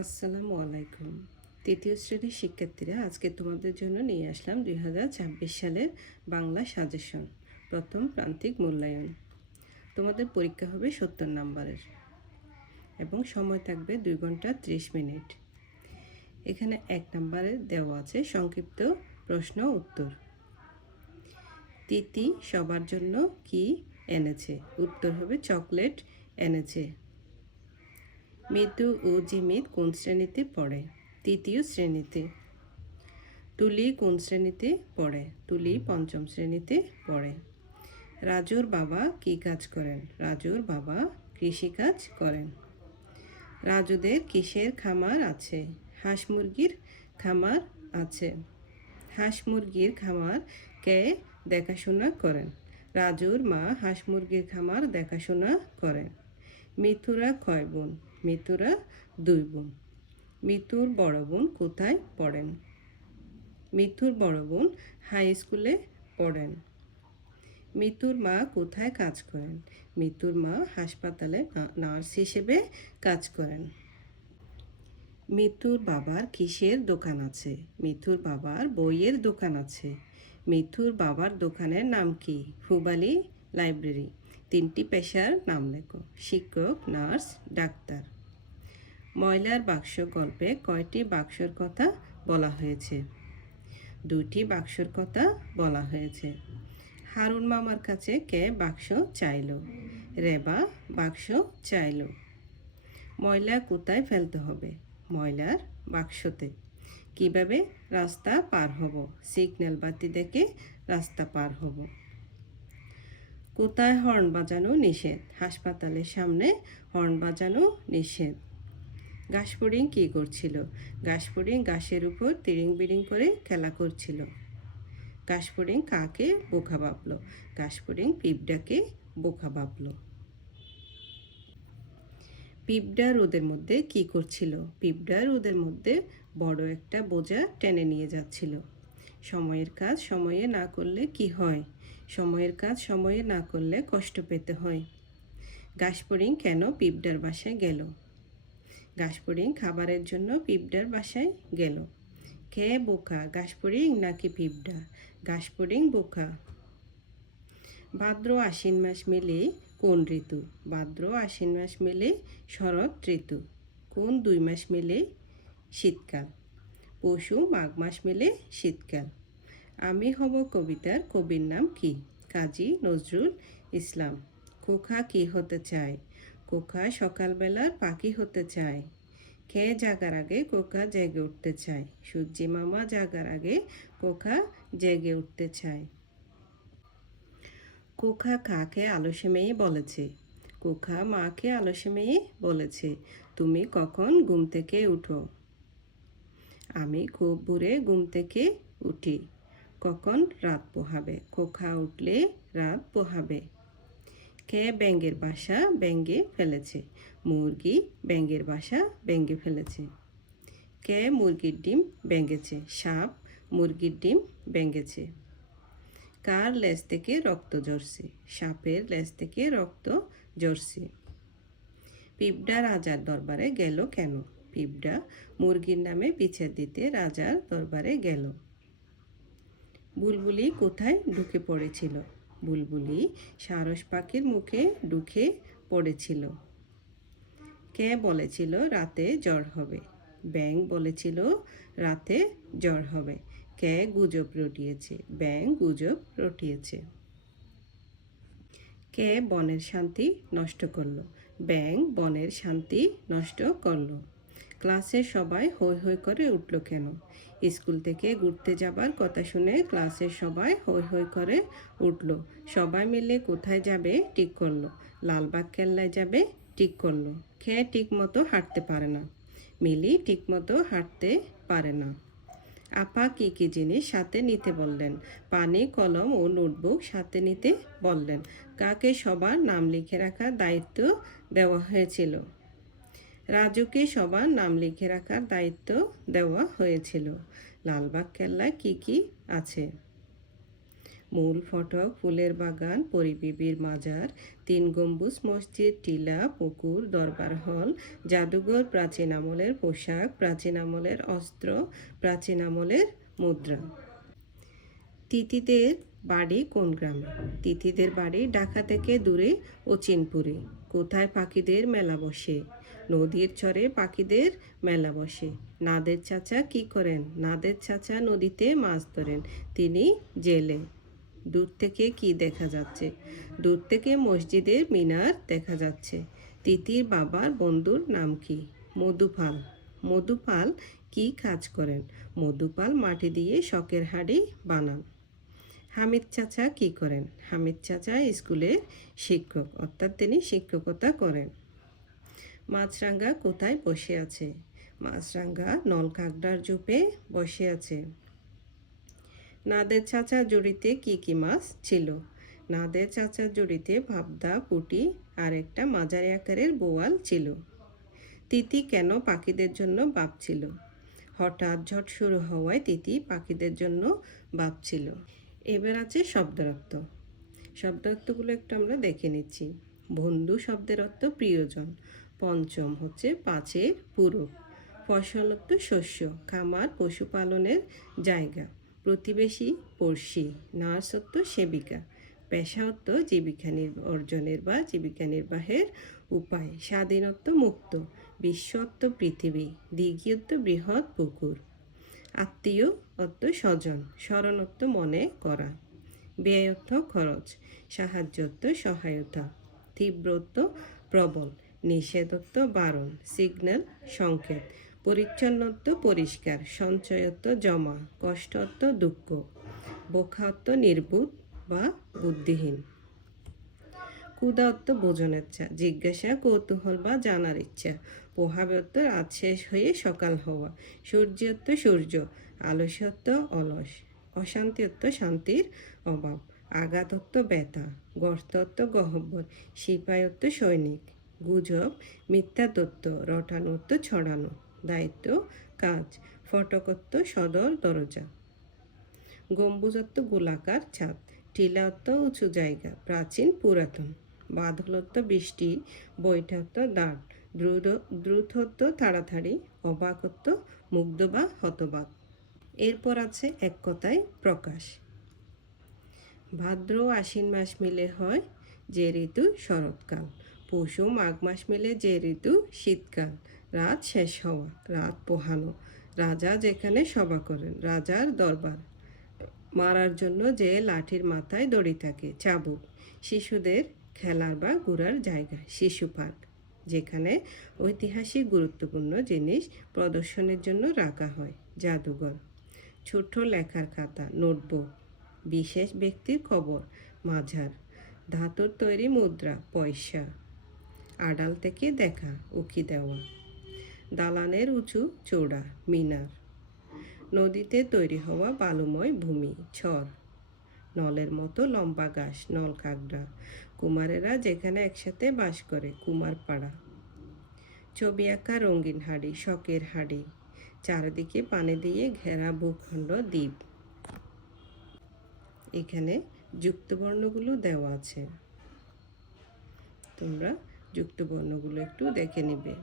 আসসালামু আলাইকুম। তৃতীয় শ্রেণীর শিক্ষার্থীরা, আজকে তোমাদের জন্য নিয়ে আসলাম 2026 সালের বাংলা সাজেশন, প্রথম প্রান্তিক মূল্যায়ন। তোমাদের পরীক্ষা হবে 70 নম্বরের এবং সময় থাকবে 2 ঘন্টা 30 মিনিট। এখানে 1 নম্বরে দেওয়া আছে সংক্ষিপ্ত প্রশ্ন উত্তর। তিতি সবার জন্য কি এনেছে? উত্তর হবে চকলেট এনেছে। মিতু ও জিমিত কোন শ্রেণীতে পড়ে? তৃতীয় শ্রেণীতে। তুলি কোন শ্রেণীতে পড়ে? তুলি পঞ্চম শ্রেণীতে পড়ে। রাজুর বাবা কি কাজ করেন? রাজুর বাবা কৃষিকাজ করেন। রাজুদের কিসের খামার আছে? হাঁস মুরগির খামার আছে। হাঁস মুরগির খামার কে দেখাশোনা করেন? রাজুর মা হাঁস মুরগির খামার দেখাশোনা করেন। মিতুরা কয় বোন? মিতুরা 2 বোন। মিতুর বড় বোন কোথায় পড়েন? মিতুর বড় বোন হাই স্কুলে পড়েন। মিতুর মা কোথায় কাজ করেন? মিতুর মা হাসপাতালে নার্স হিসেবে কাজ করেন। মিতুর বাবার কিসের দোকান আছে? মিতুর বাবার বইয়ের দোকান আছে। মিতুর বাবার দোকানের নাম কি? হুবালি লাইব্রেরি। 3টি পেশার নাম লেখো। শিক্ষক, নার্স, ডাক্তার। ময়লার বাক্স গল্পে কয়টি বাক্সর কথা বলা হয়েছে? 2টি বাক্সর কথা বলা হয়েছে। হারুন মামার কাছে কে বাক্স চাইল? রেবা বাক্স চাইল। ময়লা কোথায় ফেলতে হবে? ময়লার বাক্সতে। কিভাবে রাস্তা পার হব? সিগন্যাল বাতি দেখে রাস্তা পার হব। কোথায় হর্ন বাজানো নিষেধ? হাসপাতালের সামনে হর্ন বাজানো নিষেধ। ঘাসফড়িং কী করছিল? ঘাসফড়িং ঘাসের উপর তিরিং বিরিং করে খেলা করছিল। ঘাসফড়িং কাকে বোকা ভাবল? ঘাসফড়িং পিঁপড়াকে বোকা ভাবল। পিঁপড়া রোদের মধ্যে কি করছিল? পিঁপড়া রোদের মধ্যে বড় একটা বোঝা টেনে নিয়ে যাচ্ছিল। সময়ের কাজ সময়ে না করলে কি হয়? সময়ের কাজ সময়ে না করলে কষ্ট পেতে হয়। ঘাসফড়িং কেন পিঁপড়ার বাসায় গেল? ঘাসফড়িং খাবারের জন্য পিঁপড়ার বাসায় গেল। কে বোকা, ঘাসফড়িং নাকি পিঁপড়া? ঘাসফড়িং বোকা। ভাদ্র আশ্বিন মাস মিলে কোন ঋতু? ভাদ্র আশ্বিন মাস মিলে শরৎ ঋতু। কোন 2 মাস মিলে? শীতকাল। পশু মাঘ মাস মিলে শীতকাল। আমি হব কবিতার কবির নাম কি? কাজী নজরুল ইসলাম। খোকা কি হতে চায়? খোকা সকালবেলার পাখি হতে চায়। কে জাগার আগে খোকা জেগে উঠতে চায়? সূর্যি মামা জাগার আগে খোকা জেগে উঠতে চায়। খোকা কাকে আলসে মেয়ে বলেছে? খোকা মাকে আলসে মেয়ে বলেছে। তুমি কখন ঘুম থেকে উঠো? আমি খুব ভোরে ঘুম থেকে উঠি। কখন রাত পোহাবে? খোকা উঠলে রাত পোহাবে। কে ব্যাঙের বাসা ভেঙে ফেলেছে? মুরগি ব্যাঙের বাসা ভেঙে ফেলেছে। কে মুরগির ডিম ভেঙেছে? সাপ মুরগির ডিম ভেঙেছে। কার লেজ থেকে রক্ত ঝরছে? সাপের লেজ থেকে রক্ত ঝরছে। পিঁপড়া রাজার দরবারে গেল কেন? পিঁপড়া মুরগির নামে বিচার দিতে রাজার দরবারে গেল। বুলবুলি কোথায় ঢুকে পড়েছিল? বুলবুলি সারস পাখির মুখে ঢুকে পড়েছিল। কে বলেছিল রাতে জ্বর হবে? ব্যাঙ বলেছিল রাতে জ্বর হবে। কে গুজব রটিয়েছে? ব্যাঙ গুজব রটিয়েছে। কে বনের শান্তি নষ্ট করলো? ব্যাঙ বনের শান্তি নষ্ট করলো। ক্লাসে সবাই হৈ হৈ করে উঠল কেন? স্কুল থেকে ঘুরতে যাবার কথা শুনে ক্লাসের সবাই হৈ হৈ করে উঠল। সবাই মিলে কোথায় যাবে ঠিক করলো? লালবাগ কেল্লায় যাবে ঠিক করলো। কে ঠিক মতো হাঁটতে পারে না? মিলি ঠিক মতো হাঁটতে পারে না। আপা কী কী জিনিস সাথে নিতে বললেন? পানি, কলম ও নোটবুক সাথে নিতে বললেন। কাকে সবার নাম লিখে রাখার দায়িত্ব দেওয়া হয়েছিল? রাজুকে সবার নাম লিখে রাখার দায়িত্ব দেওয়া হয়েছিল। লালবাগ কেল্লায় কি কি আছে? মূল ফটক, ফুলের বাগান, পরিবিবির মাজার, 3 গম্বুজ মসজিদ, টিলা, পুকুর, দরবার হল, জাদুঘর, প্রাচীন আমলের পোশাক, প্রাচীন আমলের অস্ত্র, প্রাচীন আমলের মুদ্রা। তিতিদের বাড়ি কোন গ্রামে? তিতিদের বাড়ি ঢাকা থেকে দূরে অচিনপুরে। কোথায় পাখিদের মেলা বসে? নদীর চরে পাখিদের মেলা বসে। নাদের চাচা কি করেন? নাদের চাচা নদীতে মাছ ধরেন। তিনি জেলে। দূর থেকে কি দেখা যাচ্ছে? দূর থেকে মসজিদের মিনার দেখা যাচ্ছে। তিতির বাবার বন্ধুর নাম কি? মধুপাল। মধুপাল কি কাজ করেন? মধুপাল মাটি দিয়ে শখের হাঁড়ি বানান। হামিদ চাচা কি করেন? হামিদ চাচা স্কুলের শিক্ষক, অর্থাৎ তিনি শিক্ষকতা করেন। মাছরাঙা কোথায় বসে আছে? মাছরাঙা নলকাগড়ার জুপে বসে আছে। নাদের চাচা জুড়িতে কি কি মাছ ছিল? নাদের চাচার জুড়িতে পাবদা, পুঁটি আর একটা মাঝারি আকারের বোয়াল ছিল। তিতি কেন পাখিদের জন্য ভাবছিল? হঠাৎ ঝড় শুরু হওয়ায় তিতি পাখিদের জন্য ভাবছিল। এবার আছে শব্দের অর্থ। শব্দার্থগুলো একটু আমরা দেখে নিচ্ছি। বন্ধু শব্দের অর্থ প্রিয়জন। পঞ্চম হচ্ছে 5-এর পূরক। ফসল অর্থ শস্য। খামার পশুপালনের জায়গা। প্রতিবেশী পড়শি। নার্স অর্থ সেবিকা। পেশা অর্থ জীবিকা অর্জনের বা জীবিকা নির্বাহের উপায়। স্বাধীনত্ব মুক্ত। বিশ্ব অর্থ পৃথিবী। দিঘি অর্থ বৃহৎ পুকুর। আত্মীয় অর্থ স্বজন। স্মরণ অর্থ মনে করা। ব্যয় অর্থ খরচ। সাহায্য অর্থ সহায়তা। তীব্র অর্থ প্রবল। নিষেধ অর্থ বারণ। সিগন্যাল সংকেত। পরিচ্ছন্ন অর্থ পরিষ্কার। সঞ্চয় অর্থ জমা। কষ্ট অর্থ দুঃখ। বোকা অর্থ নির্বুধ বা বুদ্ধিহীন। ক্ষুধা অর্থ ভোজনের ইচ্ছা। জিজ্ঞাসা কৌতূহল বা জানার ইচ্ছা। পোহাবে অর্থ রাত শেষ হয়ে সকাল হওয়া। সূর্য অর্থ সূর্য। আলস্য অর্থ অলস। অশান্তি অর্থ শান্তির অভাব। আঘাত অর্থ ব্যথা। গর্ত অর্থ গহ্বর। সিপাই অর্থ সৈনিক। গুজব মিথ্যা তথ্য। রটানো অর্থ ছড়ানো। দায়িত্ব কাজ। ফটক অর্থ সদর দরজা। গম্বুজ অর্থ গোলাকার ছাদ। টিলা অর্থ উঁচু জায়গা। প্রাচীন পুরাতন। বাদল অর্থ বৃষ্টি। বৈঠা অর্থ দাঁড়। দ্রুত অর্থ তাড়াতাড়ি। অবাক অর্থ মুগ্ধ বা হতবাক। এরপর আছে এক কথায় প্রকাশ। ভাদ্র আশ্বিন মাস মিলে হয় যে ঋতু শরৎকাল। পৌষ মাঘ মাস মিলে যে ঋতু শীতকাল। রাত শেষ হওয়া। রাত পোহানো। রাজা যেখানে সভা করেন। রাজার দরবার। মারার জন্য যে লাঠির মাথায় দড়ি থাকে। চাবুক। শিশুদের খেলার বা ঘোরার জায়গা। শিশু পার্ক, যেখানে ঐতিহাসিক গুরুত্বপূর্ণ জিনিস প্রদর্শনের জন্য রাখা হয়। জাদুঘর। ছোট লেখার খাতা। নোটবুক। বিশেষ ব্যক্তির খবর। মাঝার। ধাতুর তৈরি মুদ্রা। পয়সা। আড়াল থেকে দেখা। উকি দেওয়া। দালানের উঁচু চৌড়া। মিনার। নদীতে তৈরি হওয়া বালুময় ভূমি। ছর। নলের মতো লম্বা ঘাস। নলকাগড়া। কুমারেরা যেখানে একসাথে বাস করে। কুমারপাড়া। ছবি আঁকা রঙিন হাড়ি। শখের হাড়ি। চারিদিকে পানি দিয়ে ঘেরা ভূখণ্ড দ্বীপ। এখানে যুক্তবর্ণগুলো দেওয়া আছে, তোমরা যুক্তবর্ণগুলো একটু দেখে নিবে।